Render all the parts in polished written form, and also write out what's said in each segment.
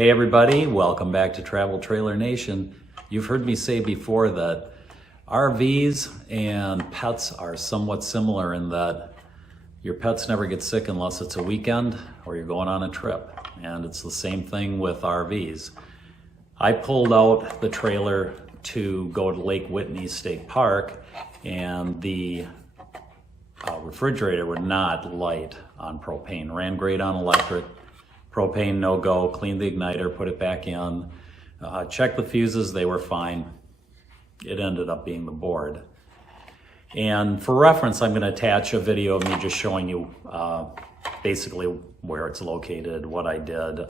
Hey everybody, welcome back to Travel Trailer Nation. You've heard me say before that RVs and pets are somewhat similar in that your pets never get sick unless it's a weekend or you're going on a trip. And it's the same thing with RVs. I pulled out the trailer to go to Lake Whitney State Park, and the refrigerator would not light on propane. Ran great on electric. Propane, no go. Cleaned the igniter, put it back in. Checked the fuses, they were fine. It ended up being the board. And for reference, I'm going to attach a video of me just showing you basically where it's located, what I did.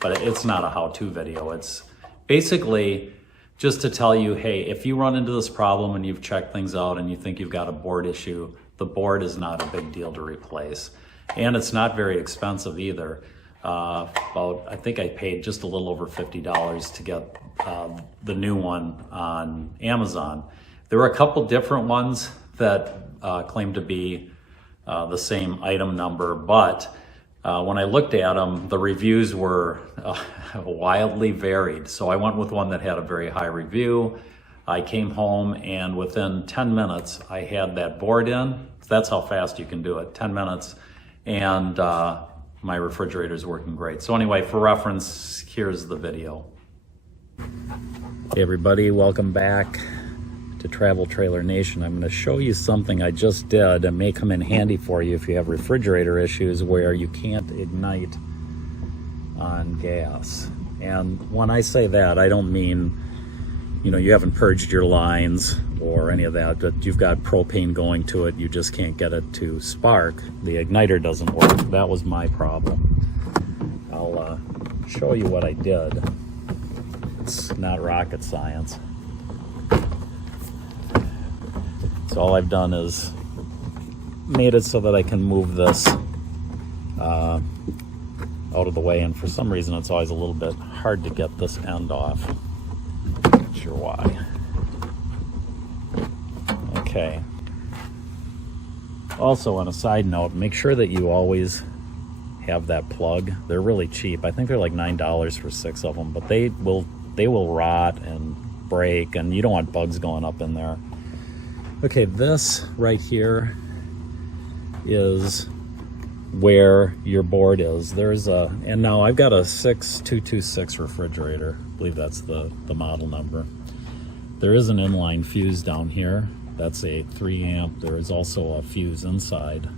But it's not a how-to video. It's basically just to tell you, hey, if you run into this problem and you've checked things out and you think you've got a board issue, the board is not a big deal to replace. And it's not very expensive either. I think I paid just a little over $50 to get the new one on Amazon. There were a couple different ones that claimed to be the same item number, but when I looked at them, the reviews were wildly varied. So I went with one that had a very high review. I came home and within 10 minutes, I had that board in. That's how fast you can do it, 10 minutes. And my refrigerator's working great. So anyway, for reference, here's the video. Hey everybody, welcome back to Travel Trailer Nation. I'm going to show you something I just did and may come in handy for you if you have refrigerator issues where you can't ignite on gas. And when I say that, I don't mean, you know, you haven't purged your lines or any of that, but you've got propane going to it, you just can't get it to spark. The igniter doesn't work. That was my problem. I'll show you what I did. It's not rocket science. So all I've done is made it so that I can move this out of the way, and for some reason it's always a little bit hard to get this end off. Not sure why. Okay. Also, on a side note, make sure that you always have that plug. They're really cheap. I think they're like $9 for 6 of them, but they will rot and break, and you don't want bugs going up in there. Okay, this right here is where your board is. And now I've got a 6226 refrigerator. I believe that's the model number. There is an inline fuse down here. That's a 3 amp. There is also a fuse inside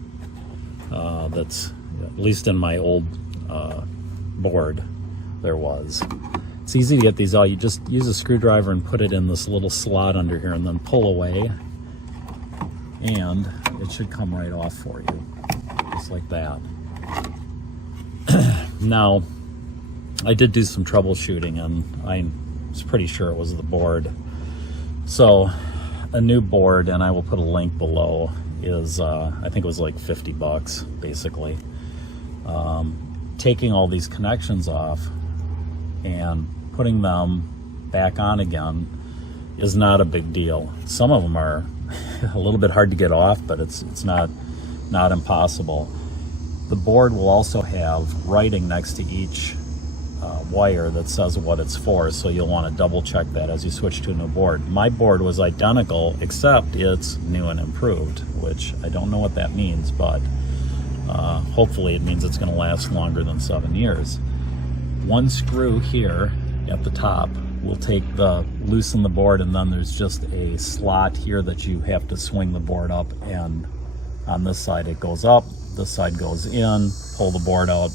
that's, at least in my old board, there was. It's easy to get these out. You just use a screwdriver and put it in this little slot under here and then pull away, and it should come right off for you, just like that. Now, I did do some troubleshooting and I was pretty sure it was the board. So a new board, and I will put a link below, is I think it was like 50 bucks basically. Taking all these connections off and putting them back on again is not a big deal. Some of them are a little bit hard to get off, but it's not impossible. The board will also have writing next to each wire that says what it's for, so you'll want to double check that as you switch to a new board. My board was identical, except it's new and improved, which I don't know what that means, but hopefully it means it's going to last longer than 7 years. One screw here at the top will loosen the board, and then there's just a slot here that you have to swing the board up, and on this side it goes up, this side goes in, pull the board out,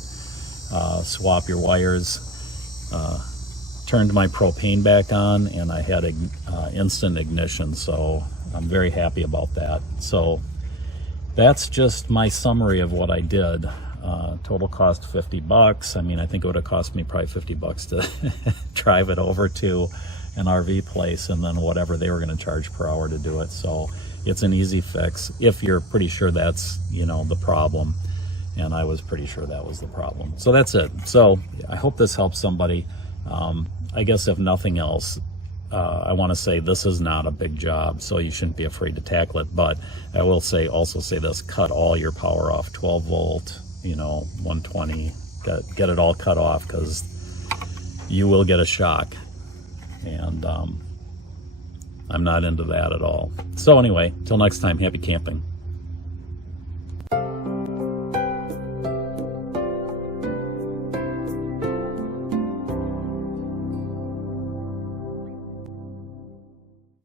swap your wires. Turned my propane back on, and I had instant ignition, so I'm very happy about that. So that's just my summary of what I did. Total cost 50 bucks. I mean, I think it would have cost me probably 50 bucks to drive it over to an RV place, and then whatever they were going to charge per hour to do it. So it's an easy fix if you're pretty sure that's, you know, the problem. And I was pretty sure that was the problem. So that's it. So I hope this helps somebody. I guess if nothing else, I want to say this is not a big job, so you shouldn't be afraid to tackle it. But I will also say this: cut all your power off, 12 volt, 120, get it all cut off, because you will get a shock. And I'm not into that at all. So anyway, till next time, happy camping.